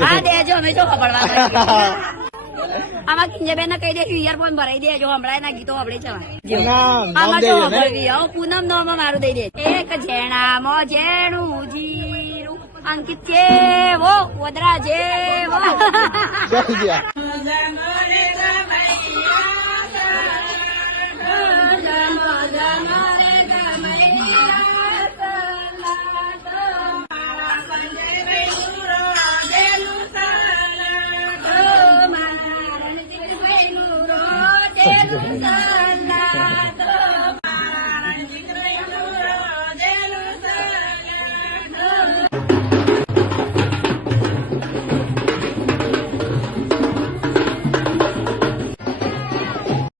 હા દેજો અમે જો ખબરવા આમાં કિંજબેન કહી દેજો ઇયરફોન ભરાઈ દેજો હમણાં ના ગીતો હમણાં જવા આમાં જો ખબર પૂનમ નો મારું દઈ દે એક જેણામાં જેણું જીરું અંકિત જેવો વદરા જેવો